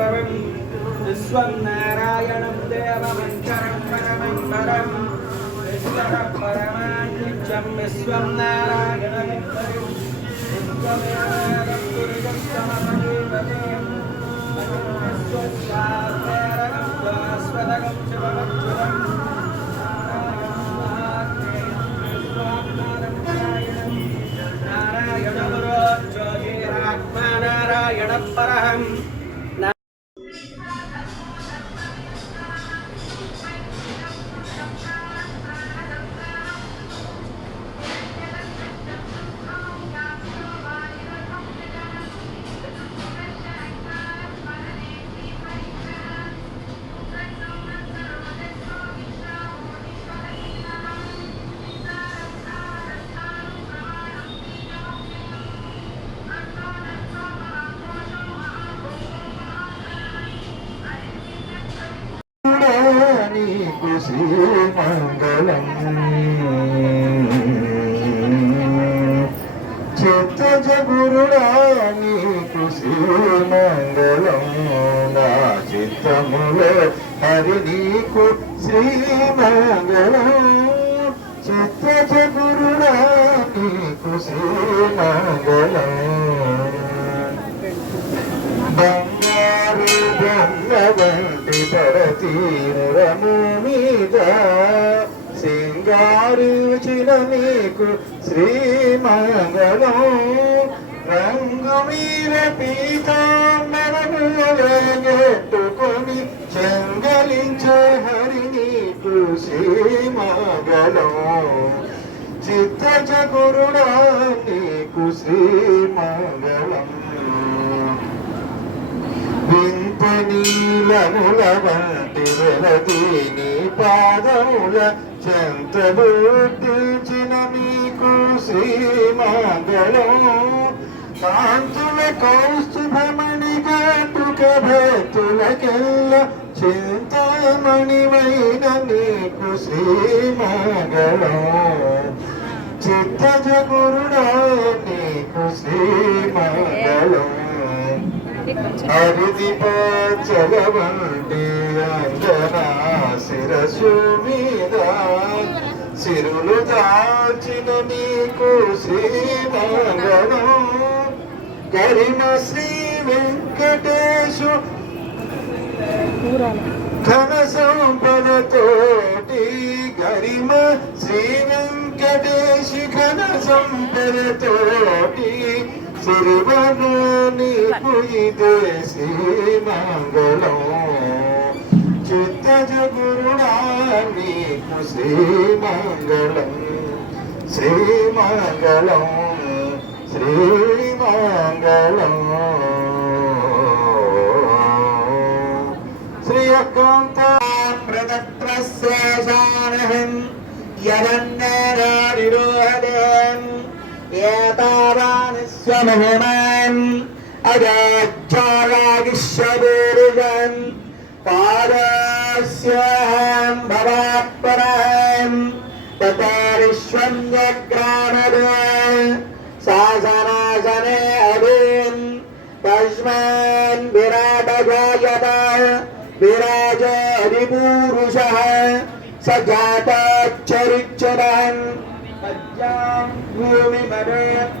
परं विश्वं नारायणं देवमञ्चरं परमं ईश्वरं परमान्विचं विश्वं नारायणं विश्वमेवं पुरुषं सममहीपतिं विश्वस्यात्मेरं स्वास्वदकं మంగళం. చిత్తజ గురుడాని కృషి మంగళం. నా చిత్తములో హరి నీకు శ్రీ మంగళం. చిత్తజ గురుడాని కృషి మంగళం. బంగారు బంగవంటి తరతీరము సింగారుచిన నీకు శ్రీమంగళం. రంగు మీర పీతాంబరములెట్టుకొని చెంగలించే హరి నీకు శ్రీమంగళం. చిత్తజ గురుడా నీకు శ్రీమంగళం. నీలముల వంటి వెలదీని పాదముల చెంతబుద్ధించిన నీకు శ్రీమంగళం. కాంతుల కౌస్తుభమణి కాటుక భక్తులకెల్ల చింతామణిమైన నీకు శ్రీమంగళం. చిత్తజ గురుడా నీకు శ్రీమంగళం. అరుదిపాచలవంటి అంజనా శిరసు మీద సిరులు దాచిన నీకు శ్రీమంగళం కరిమ శ్రీ వెంకటేశు ఘన సంపదతోటి గరిమ శ్రీ వెంకటేశి ఘన సంపదతోటి సిరువను పుయిదే శ్రీమంగళం చిత్తజ గురుడా నీకు శ్రీమంగళం శ్రీమంగళం శ్రీమంగళం శ్రీయకాంత ప్రదత్రస్యాసానహం యదన్నేరాడిరోహదేం अजाक्षालागिष्यदूरुजन् पादस्याहं भवात्परं ततरिष्वन्यग्राणद सासनासने अभून् तस्मान् विराटगायत विराज रिपूरुषः स भूमि भूमिमरेत्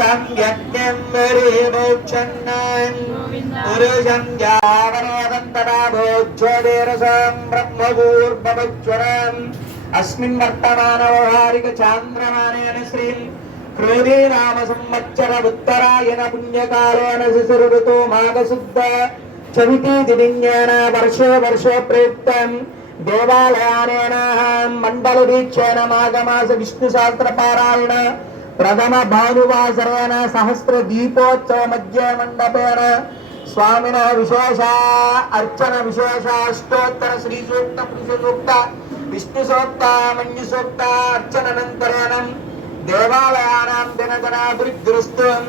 ഗോവിന്ദം യജ്ഞം വരീമോക്ഷണ്ണാൻ പുരുഷം യാവനോദം തഥാ ഭോജ്വരസം ബ്രഹ്മകൂർഭവജ്വരം അസ്മിൻ വർത്തമാനവഹാരിക ചാന്ദ്രമാനേന ശ്രീ ഹൃദയ നാമ സംവത്സര ഉത്തരായണ പുണ്യകാലോന ശിശുർ ഋതു മാഘശുദ്ധ చవితి దివిన్యాన వర్షో వర్షో ప్రయుక్తం దేవాలయానేన మండల వీక్షణ మాఘమాస విష్ణు శాస్త్ర పారాయణ ప్రథమ భానువాసరేణ సహస్ర దీపోత్సవ మధ్య మండపేన స్వామిన విశేష అర్చన విశేష అష్టోత్తర శ్రీ సూక్త పురుష సూక్త విష్ణు సూక్త మన్యు సూక్త అర్చనంతరేణం దేవాలయానాం దినదనాభివృద్ధిరస్తం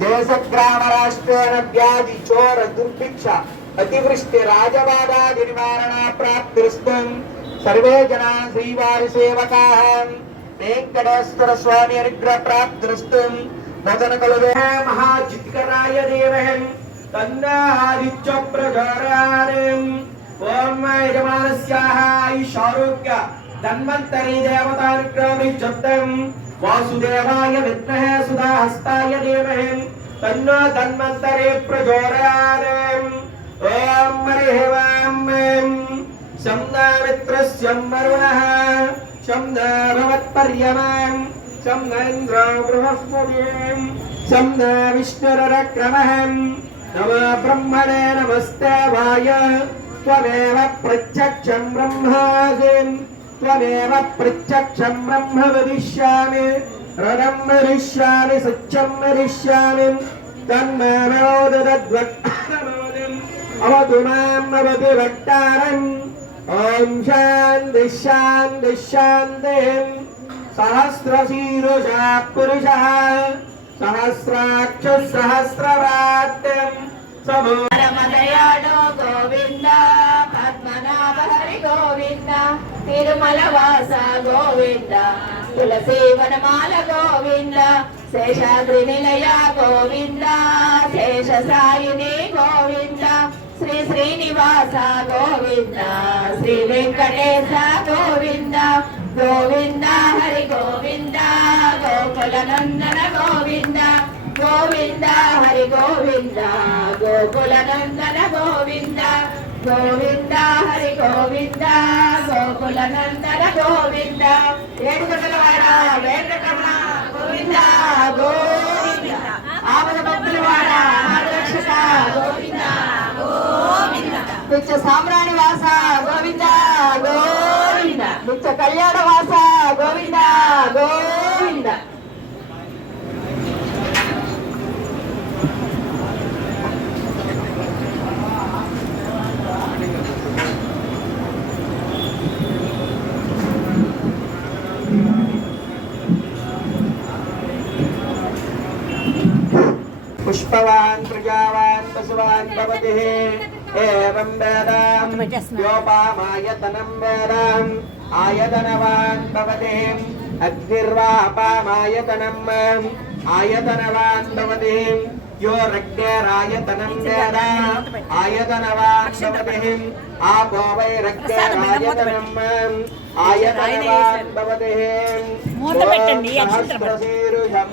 దేశ గ్రామ రాష్ట్రేణ వ్యాధి చోర దుర్భిక్ష అతివృష్టి రాజబాధాది నివారణ ప్రాప్తిరస్తం సర్వే జనా శ్రీవారి సేవకాహం వెంకటేశ్వర స్వామి అనుగ్రహ ప్రాప్తిరస్తం భజన కలుగే మహాచిత్కరాయ దేవహం తన్నాదిత్య ప్రజారాణం ఓం యజమానస్యాః ఈశారోగ్య ధన్వంతరి దేవతానుగ్రహమిచ్చత్తం వాసుదేవాయ విద్మహే సుధాహస్తాయ దేవహం తన్నో ధన్వంతరి ప్రజోరాణం ఓం హరిః ఓం శంనామిత్రస్య వరుణः शं न भवत्पर्यमाम् शं न इन्द्रो बृहस्पतिम् शं न विष्णुरक्रमहम् नमो ब्रह्मणे नमस्ते वाय। त्वमेव प्रत्यक्षं ब्रह्मादिम् त्वमेव प्रत्यक्षं ब्रह्म वदिष्यामि। रणं वदिष्यामि, सत्यं वदिष्यामि। तन्मनोदद्वक् अवतु माम् भवति वक्तारम् సహస్రశీరుషా పురుష సహస్రాక్ష సహస్రవాద్యం సమో పరమదయాళో గోవింద పద్మనాభ హరి గోవింద తిరుమల వాస గోవింద తులసి వనమాల గోవింద శేషాద్రి నిలయ గోవింద శేష సాయిని గోవింద. శ్రీ శ్రీనివాస గోవింద శ్రీ వెంకటేశ గోవింద గోవింద హరి గోవింద గోకుల నందన గోవింద గోవింద హరి గోవింద గోకుల నందన గోవింద గోవింద హరి గోవింద గోకుల నందన గోవింద. ఏడుగొండలవాడ వెంకటరమణ గోవింద గోవింద. ఆపద భక్తుల వాడ గోవింద. నిత్య సామ్రాణి వాస గోవింద గోవింద నిత్య కళ్యాణ వాస గోవింద గోవింద पुष्पवान् प्रजावान् पशुवान् भवतिः एवं वेदां योपामायतनं वेदाम् आयतनवान् भवति अग्निर्वापामायतनम् आयतनवान् भवति यो रग्नेरायतनं वेद आयतनवान् भवति आपो वै रग्नेरायतनम् आयतनवान् भवति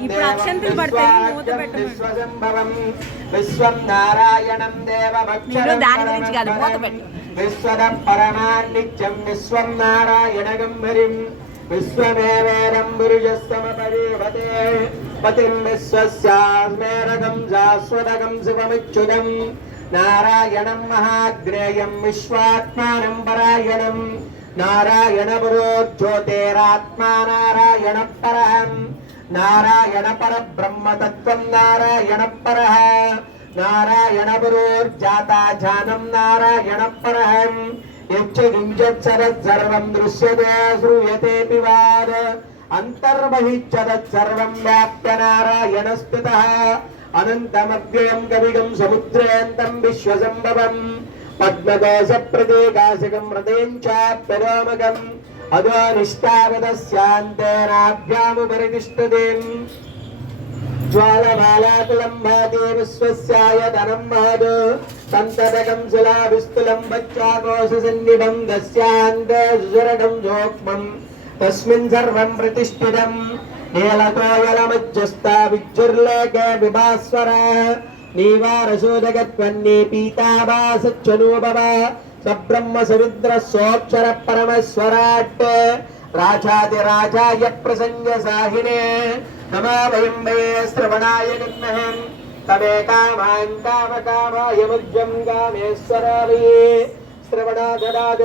ఇప్పుడు అక్షంతలు పడతాయి, మూత పెట్టమని. విశ్వసంభవం విశ్వం నారాయణం మీరు దాని గురించి కాదు, మూత పెట్టు. విశ్వద పరమాన్నిత్యం విశ్వం నారాయణగం హరిం విశ్వమేవేరం పతిం శివమిచ్యుతం నారాయణం మహాగ్నేయం విశ్వాత్మానం పరాయణం నారాయణ పురోజ్యోతిరాత్మా నారాయణ పరహం నారాయణ పర బ్రహ్మతత్వం నారాయణ పర నారాయణ పురోర్జాతాజానం నారాయణ పర యచ్చగించత్ సర్వం దృశ్యతే శ్రూయతేపి వాద అంతర్బహిచ్చతత్ వ్యాప్య నారాయణ స్థిత అనంతమవ్యయం కవిగం సముద్రేంతం విశ్వసంభవం పద్మదోష ప్రదేకాశకం హృదయం చాప్యరోమకం అదో నిష్టాగతస్యాంతేనాభ్యాముపరితిష్టతే జ్వాలమాలాకులం భాతి విశ్వస్యాయతనం మహద్ సంతతకం శిలాభిస్తులం బచ్చాకోశసన్నిభం దస్యాంతే సురడం జోక్మం తస్మిన్ సర్వం ప్రతిష్ఠితం నీలతోయలమధ్యస్థ విద్యుర్లేకే విభాస్వర నీవారశోదగత్వన్నీ పీతాభాసచ్చనూభవ సబ్రహ్మ సరుద్ర సోక్షర పరమస్వరాట్ రాజాదిరాజాయ ప్రసంగ సాహినే. నమావయం వే శ్రవణాయ గన్మహం తమే కామాం కామ కామాయ ముజ్జం కామేశ్వరావే శ్రవణాధరాజ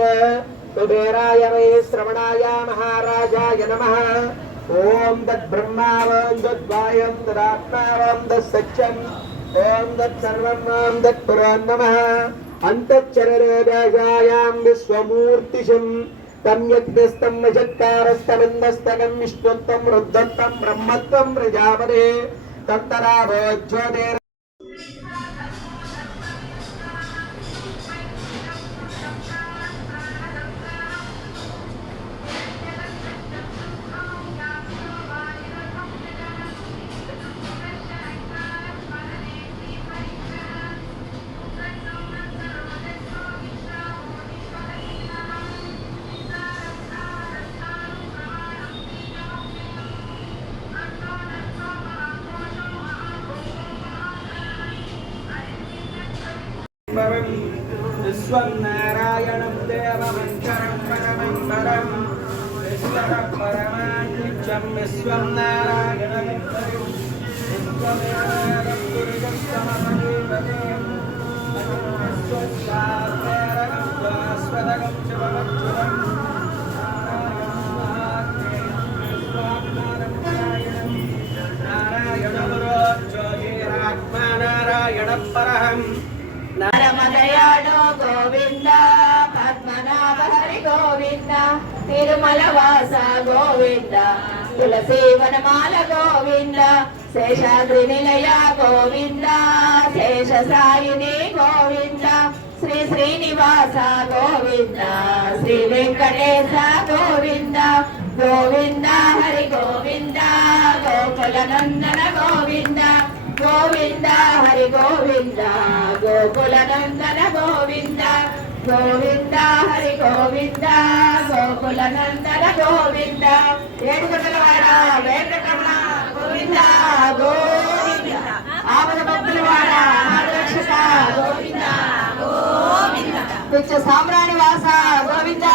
కుబేరాయ వై శ్రవణాయ మహారాజాయ నమ. ఓం తద్బ్రహ్మావం తద్వాయం తదాత్మావం తత్సత్యం. ఓం దత్సర్వం మాం దత్పురాన్నమః అంతఃచరరేదాయాం విశ్వమూర్తిశం తం యజ్ఞస్తం వచత్కారస్తమందస్తకం విష్ణుత్వం రుద్ధత్వం బ్రహ్మత్వం ప్రజాపదే తత్తరాభోజ్యోతిర్ పరం విశ్వం నారాయణం దేవమంతరం పరమంతరం విశ్వర పరమాన్నిత్యం విశ్వం నారాయణం విశ్వమేవం పురుషం సమమదేవదేవం విశ్వశాస్త్రేరగం శాశ్వతగం శివమచ్యుతం నారాయణ గురో జ్యోతిరాత్మా నారాయణ పరహం నరమదయాళో గోవింద పద్మనాభ హరి గోవింద తిరుమల వాస గోవింద తులసి వనమాల గోవింద శేషాద్రి నిలయ గోవింద శేష సాయిని గోవింద శ్రీ శ్రీనివాస గోవింద శ్రీ వెంకటేశ గోవింద గోవింద హరి గోవింద గోకుల నందన గోవింద. గోవింద హరి గోవింద గోకుల నందన గోవింద గోవింద హరి గోవింద గోకుల నందన గోవింద ఏడుగుంటలవాడ వెంకటరమణ గోవింద గోవింద. ఆపద భక్తులవాడ ఆరక్షక గోవింద గోవింద. నిత్య సామ్రాణి వాస గోవింద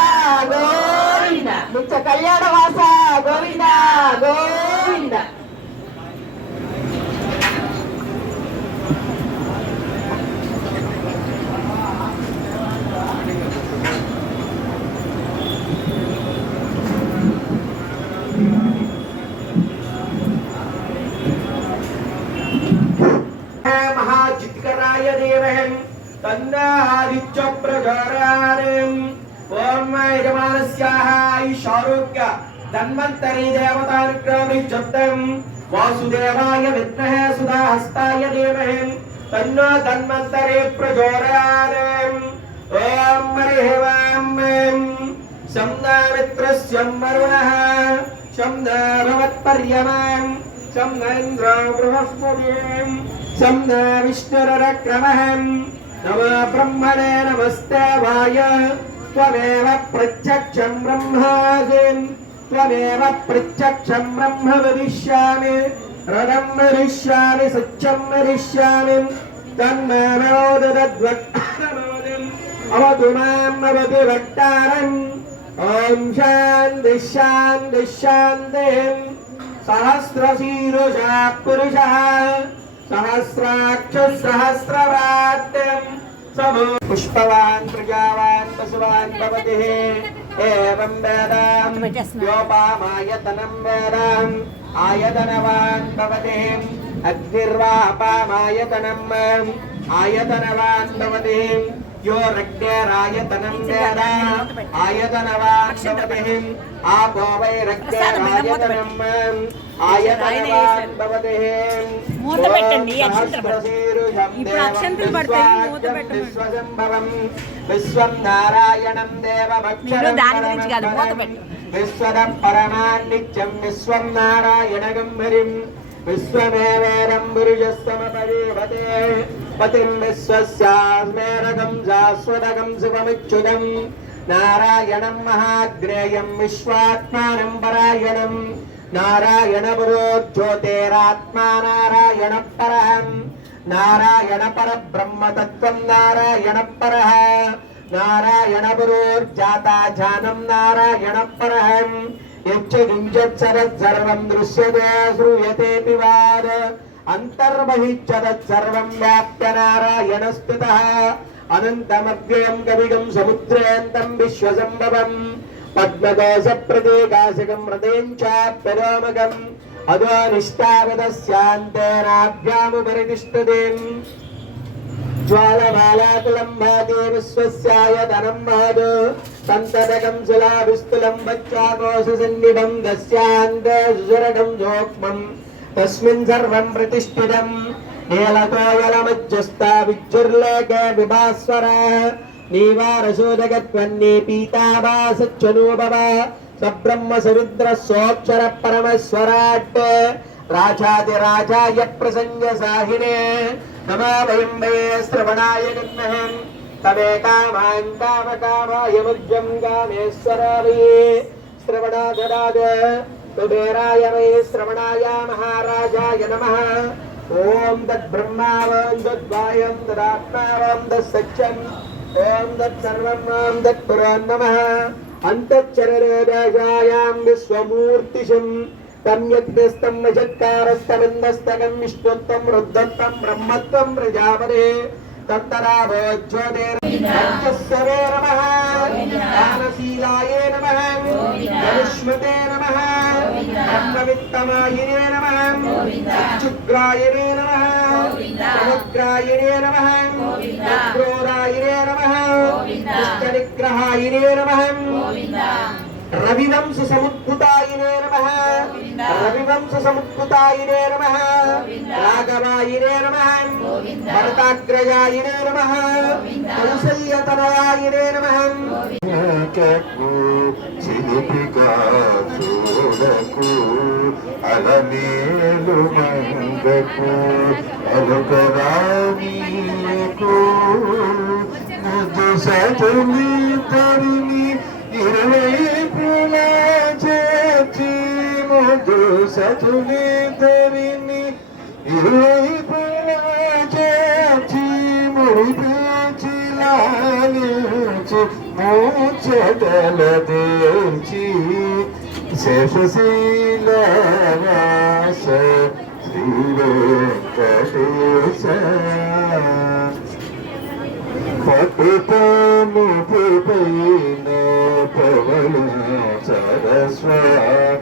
గోవింద. నిత్య కళ్యాణ వాస గోవింద గోవింద. वन्दादित्य प्रजरारेम् ॐ यजमानस्याः आयुषारोग्य धन्वन्तरि देवतानुक्रमिच्छब्दम् वासुदेवाय विद्महे सुधाहस्ताय धीमहि। तन्नो धन्वन्तरे प्रचोदयादेम् ॐ मरिहवाम् शं न मित्रस्य वरुणः शं भवत्पर्यमाम् शं बृहस्पतिम् शं विष्णुरक्रमहम् नमो ब्रह्मणे नमस्ते वाय। त्वमेव प्रत्यक्षं ब्रह्मासिन्। त्वमेव प्रत्यक्षं ब्रह्म वदिष्यामि। रदं वदिष्यामि, सत्यं वदिष्यामि। तन्मानोदद्वक्तामोदम् अवतु माम् अवतु वक्तारम् ॐ शान्ति शान्ति शान्तिम्। सहस्रशीरुषः पुरुषः सहस्राक्षः सहस्रवाद्यम् समो पुष्पवान् प्रजावान् पशुवान् भवति एवं वेदाम् योपामायतनं वेदाम् आयतनवान् भवति अग्निर्वापामायतनम् आयतनवान् भवति यो रक्तेरायतनं वेद आयतनवान् भवति आपो वै रक्तेरायतनम् आयतनवान् भवति మూత పెట్టండి, అక్షంతలు పడతాయి. ఇప్పుడు అక్షంతలు పడతాయి, మూత పెట్టండి. విశ్వసంభవం విశ్వం నారాయణం మీరు దాని గురించి కాదు, మూత దేవమక్షరం పెట్టు. విశ్వద పరమాన్నిత్యం విశ్వం నారాయణగం హరిం విశ్వమేవేదం పురుషస్తమపదేవతే పతిం విశ్వస్యాస్మేరగం శాశ్వతగం శివమిచ్యుతం నారాయణం మహాగ్రేయం విశ్వాత్మానం పరాయణం నారాయణ పురోజ్యోతేరాత్మా నారాయణ పరహం నారాయణ పరబ్రహ్మ తత్వం నారాయణ పరః నారాయణ పురోర్జాతా జానం నారాయణ పరహం యచ్చ కించత్ దృశ్యతే శ్రూయతే పివాద అంతర్బహిచ్చర్వం వ్యాప్తనారాయణ స్థిత అనంతమవ్యయం కవిగం సముద్రేంతం విశ్వసంభవం పద్మదోష ప్రదేకాశకం హృదయం చాప్యరోమకం అదో నిష్టావదస్యాంతేనాభ్యాముపరితిష్టతే జ్వాలబాలాకులం భాతే విశ్వస్యాయ ధనం వహదు సంతతకం శిలాభిస్తులం వచ్చాకోశ సన్నిభం దస్యాంతే సురగం తస్మిన్ సర్వం ప్రతిష్ఠితం నీలకోయలమజ్జస్తా విద్యుర్లేక విభాస్వర నీవారసూదగత్వన్నీ పీతాభాసచ్చనూభవ సబ్రహ్మ సరుద్ర సోక్షర పరమస్వరాట్ రాజాది రాజాయ ప్రసంగ సాహినే నమావయం వే శ్రవణాయ గమ్యహం కామకామాయ ముజ్యం కామేశ్వరావయే శ్రవణాధరాద कुबेराय वये श्रवणाय महाराजाय नमः। ॐ तद्ब्रह्मावं तद्वायं तदात्मावं तत्सत्यम्। ॐ तत्सर्वं माँ तत्पुरान् नमः। अन्तश्चरदेशायां विश्वमूर्तिशम् तम्यग्नस्तं मजत्कारस्तमन्दस्तकं विष्णुत्वं रुद्धत्वं ब्रह्मत्वं नमः। दानशीलाय नमः। धनुष्मते नमः। బ్రహ్మవిత్తమాయినే నమ చుగ్రాయినే నమ సముద్రాయినే నమ ఉగ్రోరాయినే నమ దుష్టనిగ్రహాయినే నమ రవివంశ సముద్భుతాయినే నమ రవివంశ సముద్భుతాయినే నమ రాఘవాయినే నమ భరతాగ్రయాయినే నమ కౌసల్యతనయాయినే నమ చిలిపిగా చూడకు అలమేలు మంగకు అలుకరామీకు ముద్దు సతుని తరిమి ముద్దు సతుని తరిమి ఇరవై పుల చేర్చి మురిపించి లాలించి మూచటల దేల్చి శేషశీలవాస శ్రీ వెంకటేశ పట్టుతాను పైన పవన సరస్వామి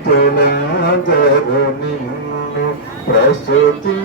భక్తులందరూ నిన్ను ప్రస్తుతించి